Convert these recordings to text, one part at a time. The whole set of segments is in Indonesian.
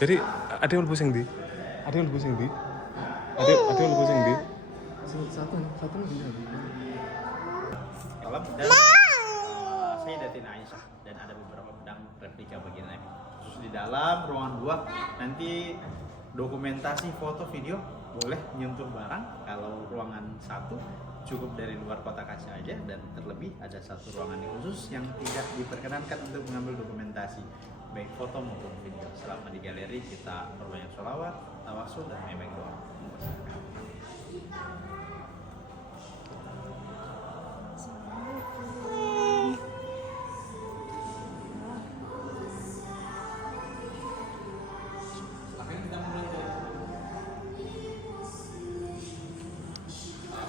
Jadi ada yang pusing di? Ada yang pusing di? Ada yang pusing di? Satu begini. Dalam dan Sayyidatina Aisyah dan ada beberapa pedang replika bagian Nabi. Khusus di dalam ruangan 2 nanti dokumentasi foto video boleh nyentuh barang. Kalau ruangan 1 cukup dari luar kotak kaca aja, dan terlebih ada satu ruangan yang khusus yang tidak diperkenankan untuk mengambil dokumentasi baik foto maupun video. Selama di galeri kita perbanyak sholawat, tawasul dan memang doa.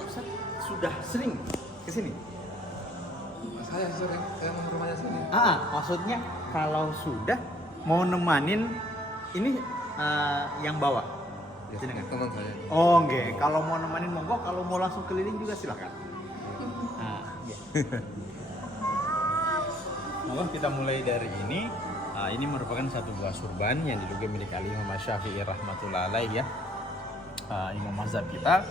Ustaz sudah sering kesini? Saya sering, saya mau rumahnya sini. Maksudnya kalau sudah mau nemanin ini yang bawa. Ya, Jenengan? teman saya. Oh, nggih. Kalau mau nemanin monggo, kalau mau langsung keliling juga silakan. Nggih. Monggo kita mulai dari ini. Ini merupakan satu buah surban yang diduga milik Imam Syafi'i rahmatullah alaih ya. Imam mazhab kita.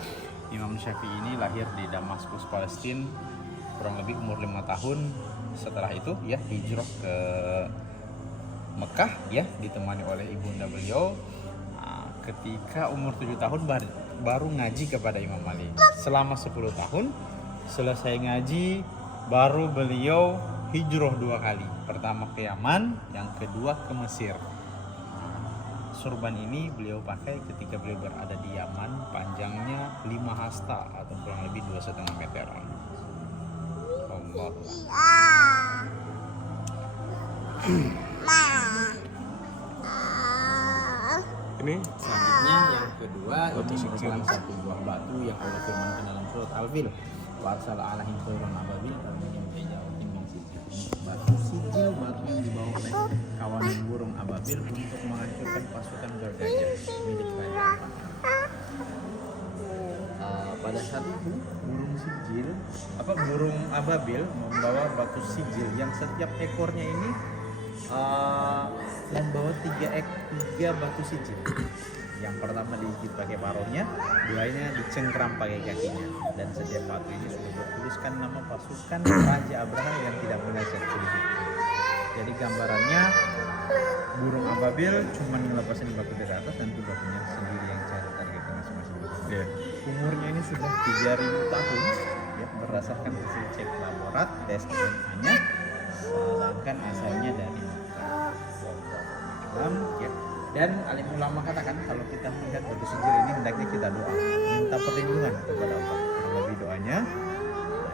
Imam Syafi'i ini lahir di Damaskus, Palestina, kurang lebih umur 5 tahun. Setelah itu ya hijrah ke Mekah ya, ditemani oleh ibunda beliau. Ketika umur 7 tahun baru ngaji kepada Imam Ali. Selama 10 tahun selesai ngaji baru beliau hijrah 2 kali. Pertama ke Yaman, yang kedua ke Mesir. Surban ini beliau pakai ketika beliau berada di Yaman, panjangnya 5 hasta atau kurang lebih 2,5 meter. Allah. Ini Selanjutnya yang kedua ini merupakan satu buah batu yang Allah firmankan dalam surat Al-Fil. Wa arsala alaihim tayran ababil tarmihim bijaratin min sijil. Batu sijil, batu yang dibawa oleh kawanan burung ababil untuk menghancurkan pasukan bergajah milik kerajaan. Pada saat itu burung ababil membawa batu sijil yang setiap ekornya ini membawa 3 batu sijil. Yang pertama diikut pakai paruhnya, duanya dicengkram pakai kakinya, dan setiap batu ini sudah bertuliskan nama pasukan Raja Abraham yang tidak meleset sedikit. Jadi gambarannya burung ababil cuma ngelepasin batu dari atas, dan itu batunya sendiri yang cari targetnya masing-masing. ya. Umurnya ini sudah 3.000 tahun ya, berdasarkan hasil cek laborat tes DNA-nya, sedangkan asalnya dari Makkah. Ya. Dan alim ulama katakan kalau kita melihat batu sijil ini hendaknya kita doa, minta perlindungan kepada Allah. Terlebih doanya,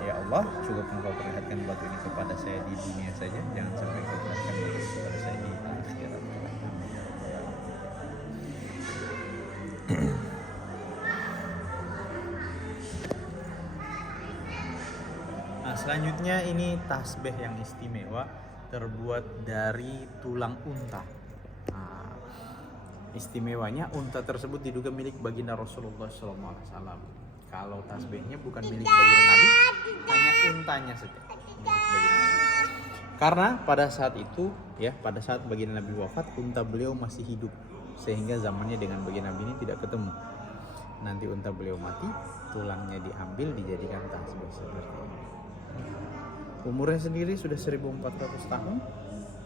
ya Allah, cukup engkau perlihatkan batu ini kepada saya di dunia saja, jangan sampai engkau perlihatkan batu ini kepada saya di akhirat. Selanjutnya ini tasbih yang istimewa, terbuat dari tulang unta. Istimewanya unta tersebut diduga milik baginda Rasulullah SAW. Kalau tasbihnya bukan milik baginda Nabi, hanya untanya saja milik baginda Nabi. Karena pada saat itu ya, pada saat baginda Nabi wafat, unta beliau masih hidup, sehingga zamannya dengan baginda Nabi ini tidak ketemu. Nanti unta beliau mati, tulangnya diambil dijadikan tasbih seperti ini. Umurnya sendiri sudah 1400 tahun,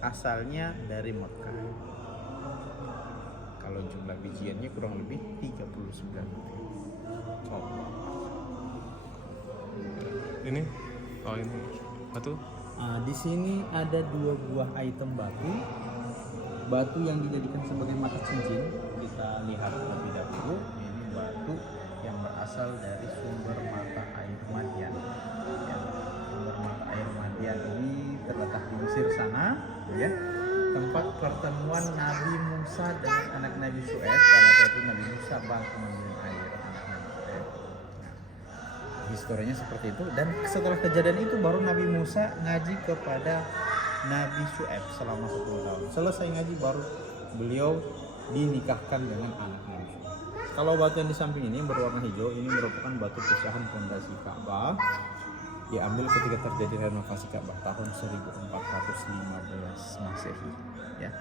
asalnya dari Mekah. Kalau jumlah bijiannya kurang lebih 39. Ini oh ini batu. Di sini ada 2 buah item batu yang dijadikan sebagai mata cincin. Kita lihat terlebih dahulu. Ini batu yang berasal dari sumber mata air Madian. Ya, sumber mata air Madian ini terletak di Mesir sana, ya. Tempat pertemuan Nabi Musa dengan anak Nabi Syuaib pada saat itu Nabi Musa bantu mengambil air anak Nabi Syuaib. Historinya seperti itu, dan setelah kejadian itu baru Nabi Musa ngaji kepada Nabi Syuaib selama 10 tahun. Selesai ngaji baru beliau dinikahkan dengan anak Nabi Syuaib. Kalau batu yang di samping ini berwarna hijau, ini merupakan batu pecahan fondasi Ka'bah. Diambil ketika terjadi renovasi Ka'bah tahun 1415 Masehi. Ya.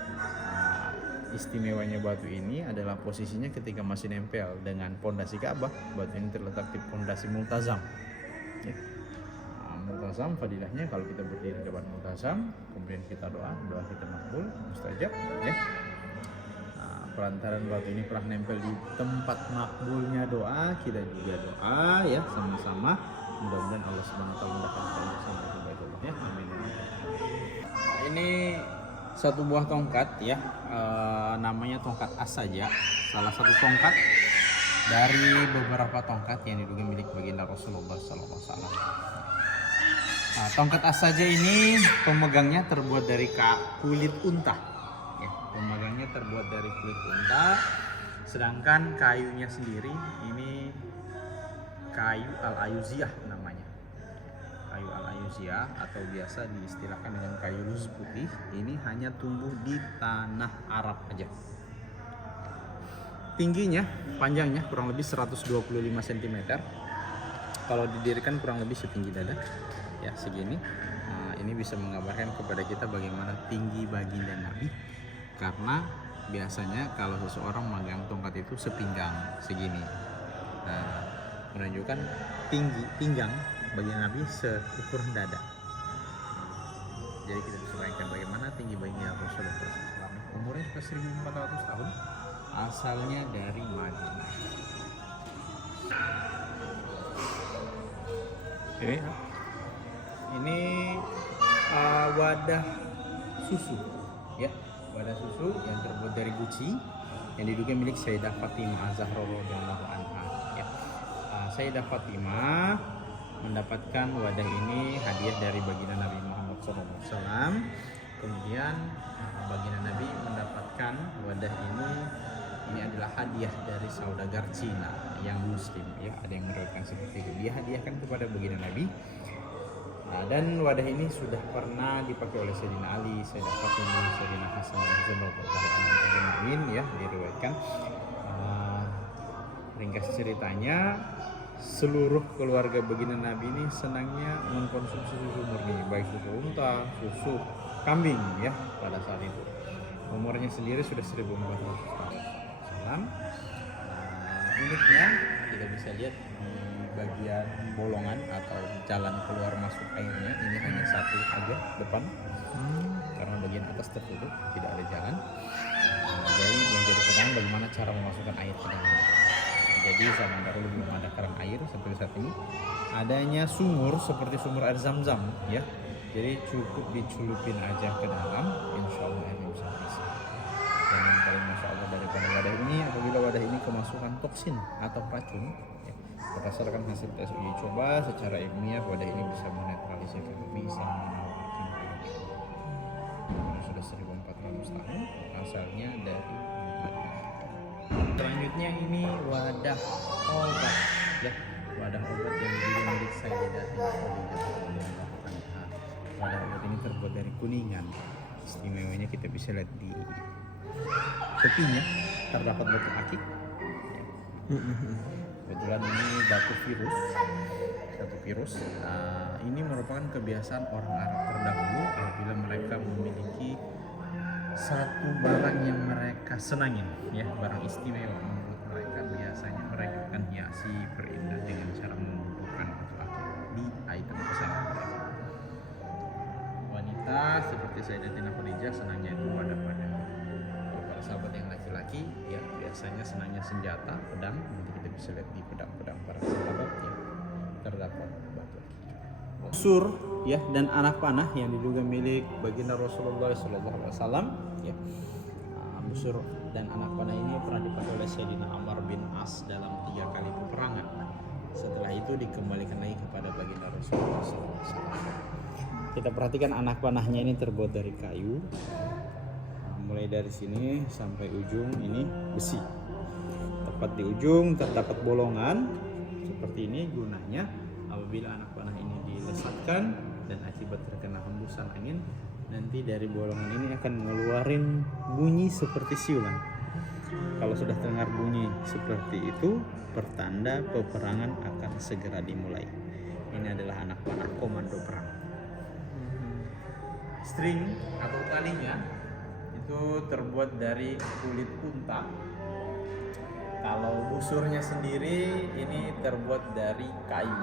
istimewanya batu ini adalah posisinya ketika masih nempel dengan pondasi Ka'bah, batu ini terletak di pondasi multazam. Ya. Multazam fadilahnya kalau kita berdiri depan multazam, kemudian kita doa kita makbul, mustajab, ya. Pelantaran batu ini pernah nempel di tempat makbulnya doa, kita juga doa ya sama-sama. Mudah-mudahan Allah Subhanahu wa taala mendapatkan kita sampai ke Baitullah ya. Amin. Ini satu buah tongkat ya, namanya tongkat as-saja, salah satu tongkat dari beberapa tongkat yang diduga milik baginda Rasulullah SAW. Nah, tongkat as-saja ini pemegangnya terbuat dari kulit unta. Ya, pemegangnya terbuat dari kulit unta, sedangkan kayunya sendiri ini kayu al-ayuziyah namanya. Kayu al-ayuziyah atau biasa diistilahkan dengan kayu luz putih, ini hanya tumbuh di tanah Arab aja. Tingginya, panjangnya kurang lebih 125 cm. Kalau didirikan kurang lebih setinggi dada. Ya, segini. Nah, ini bisa mengabarkan kepada kita bagaimana tinggi baginda Nabi. Karena biasanya kalau seseorang memegang tongkat itu sepinggang segini. Nah, menunjukkan tinggi pinggang baginda Nabi seukuran dada. Jadi kita bisa bayangkan bagaimana tinggi baginda Rasulullah SAW. Umurnya sudah 1400 tahun. Asalnya dari Madinah. Ini wadah susu, ya, wadah susu yang terbuat dari guci yang diduga milik Sayyidah Fatimah Az-Zahra radhiyallahu anha. Ya. Sayyidah Fatimah mendapatkan wadah ini hadiah dari baginda Nabi Muhammad SAW. Kemudian baginda Nabi mendapatkan wadah ini adalah hadiah dari saudagar Cina yang muslim, ya, ada yang meriwayatkan seperti itu. Dia hadiahkan kepada baginda Nabi. Nah, dan wadah ini sudah pernah dipakai oleh Sayyidina Ali, Sayyidah Fatimah, Sayyidina Hasan dan Husain radhiyallahu anhum, ya, diriwayatkan. Ringkas ceritanya, seluruh keluarga baginda Nabi ini senangnya mengkonsumsi susu murni, baik susu unta, susu kambing, ya, pada saat itu. Umurnya sendiri sudah 1400 tahun. Uniknya kita bisa lihat di bagian bolongan atau jalan keluar masuk airnya ini hanya satu aja depan, karena bagian atas tertutup, tidak ada jalan. Jadi yang jadi pertanyaan bagaimana cara memasukkan air ke dalam. Jadi zaman dahulu belum ada keran air seperti saat ini. Adanya sumur seperti sumur air Zam-Zam, ya. Jadi cukup diculupin aja ke dalam, insya Allah airnya bisa terisi. Dan yang paling masya Allah daripada wadah ini, apabila wadah ini kemasukan toksin atau racun, ya, berdasarkan hasil tes uji coba secara ilmiah wadah ini bisa menetralisir, bisa menyembuhkan penyakit. Sudah 1400 tahun, asalnya dari Madinah. Selanjutnya ini wadah obat, ya, wadah obat yang juga milik Sayyidah Khadijah. Wadah obat ini terbuat dari kuningan. Istimewanya kita bisa lihat di tepinya terdapat batu akik. Kebetulan ini batu virus, satu virus. Ini merupakan kebiasaan orang Arab terdahulu apabila mereka memiliki satu barang yang mereka senangin, ya, barang istimewa menurut mereka, biasanya mereka akan hiasi perindah dengan cara membubuhkan batu akik di item kesayangan mereka. Wanita seperti Sayyidatina Khadijah senangnya itu wadah-wadah. Kalau para sahabat yang laki-laki, ya, biasanya senangnya senjata, pedang. Nanti kita bisa lihat di pedang-pedang para sahabat, ya, terdapat batu akik. Busur, ya, dan anak panah yang diduga milik baginda Rasulullah SAW, ya. Busur dan anak panah ini pernah dipakai oleh Sayyidina Amr bin As dalam 3 kali peperangan. Setelah itu dikembalikan lagi kepada baginda Rasulullah SAW. Kita perhatikan anak panahnya ini terbuat dari kayu. Mulai dari sini sampai ujung ini besi. Tepat di ujung terdapat bolongan seperti ini. Gunanya apabila anak panah ini dilesatkan dan akibat terkena hembusan angin, nanti dari bolongan ini akan ngeluarin bunyi seperti siulan. Kalau sudah dengar bunyi seperti itu, pertanda peperangan akan segera dimulai. Ini adalah anak panah komando perang. String atau talinya itu itu terbuat dari kulit unta. Kalau busurnya sendiri ini terbuat dari kayu.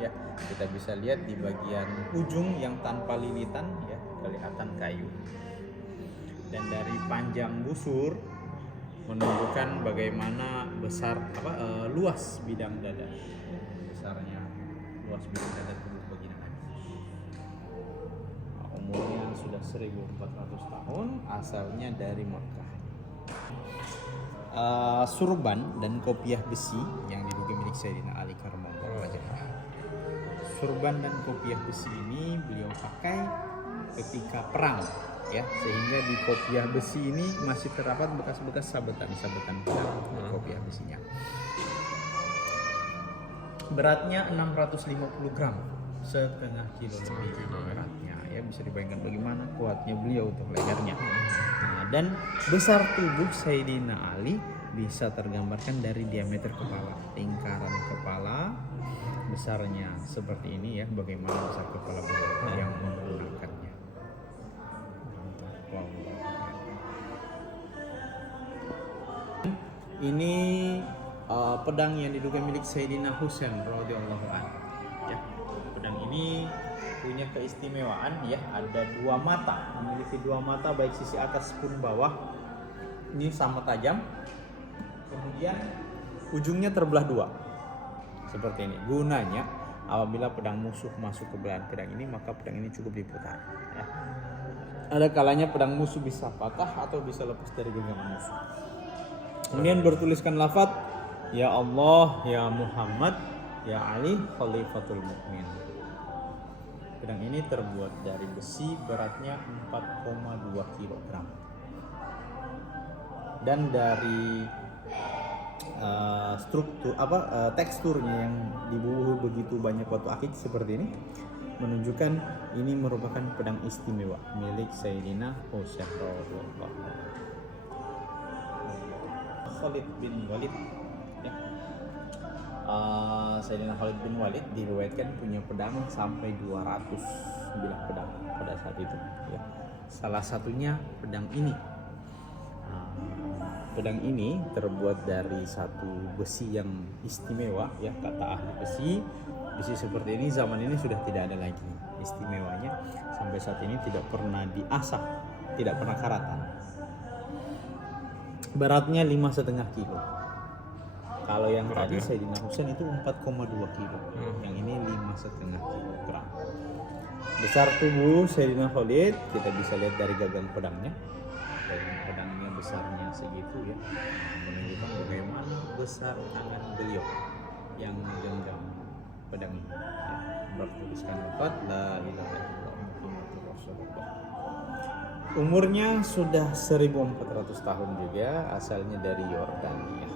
Ya, kita bisa lihat di bagian ujung yang tanpa lilitan ya, kelihatan kayu. Dan dari panjang busur menunjukkan bagaimana luas bidang dada. Besarnya luas bidang dada tubuh baginda Nabi. Umurnya sudah 1400 tahun, asalnya dari Makkah. Surban dan kopiah besi yang diduga milik Sayyidina Ali karramallahu wajhahu. Surban dan kopiah besi ini beliau pakai ketika perang ya, sehingga di kopiah besi ini masih terdapat bekas-bekas sabetan pedang di kopiah besinya. Beratnya 650 gram, setengah kilo lebih beratnya ya, bisa dibayangkan bagaimana kuatnya beliau untuk lehernya. Nah, dan besar tubuh Sayyidina Ali bisa tergambarkan dari diameter kepala, lingkaran kepala besarnya seperti ini ya, bagaimana besar kepala beliau yang menggunakannya. Ini pedang yang diduga milik Sayyidina Husain radhiyallahu anhu. Ya, pedang ini punya keistimewaan ya, ada dua mata, memiliki dua mata baik sisi atas pun bawah. Ini sama tajam. Kemudian ujungnya terbelah dua. Seperti ini. Gunanya apabila pedang musuh masuk ke belahan pedang ini, maka pedang ini cukup diputar ya. Ada kalanya pedang musuh bisa patah atau bisa lepas dari genggaman musuh. Kemudian bertuliskan lafaz ya Allah, ya Muhammad, ya Ali Khalifatul Mukmin. Pedang ini terbuat dari besi, beratnya 4,2 kg. Dan dari teksturnya yang dibubuhi begitu banyak batu akik seperti ini, menunjukkan ini merupakan pedang istimewa milik Sayyidina Husain radhiyallahu anhu. Khalid bin Walid ya. Sayyidina Khalid bin Walid diriwayatkan punya pedang sampai 200 bilah pedang pada saat itu ya. Salah satunya pedang ini. Pedang ini terbuat dari satu besi yang istimewa ya, kata ahli besi seperti ini zaman ini sudah tidak ada lagi. Istimewanya sampai saat ini tidak pernah diasah, tidak pernah karatan. Beratnya 5,5 kilo. Kalau yang tadi Sayyidina Husain itu 4,2 kilo, yang ini 5,5 kilogram. Besar tubuh Sayyidina Khalid kita bisa lihat dari gagang pedangnya. Pedangnya besarnya segitu ya, menunjukkan bagaimana besar tangan beliau yang menggenggam pedang ini ya. Bertuliskan lafaz la ilaha illallah Muhammadur Rasulullah. Umurnya sudah 1400 tahun juga, asalnya dari Yordania.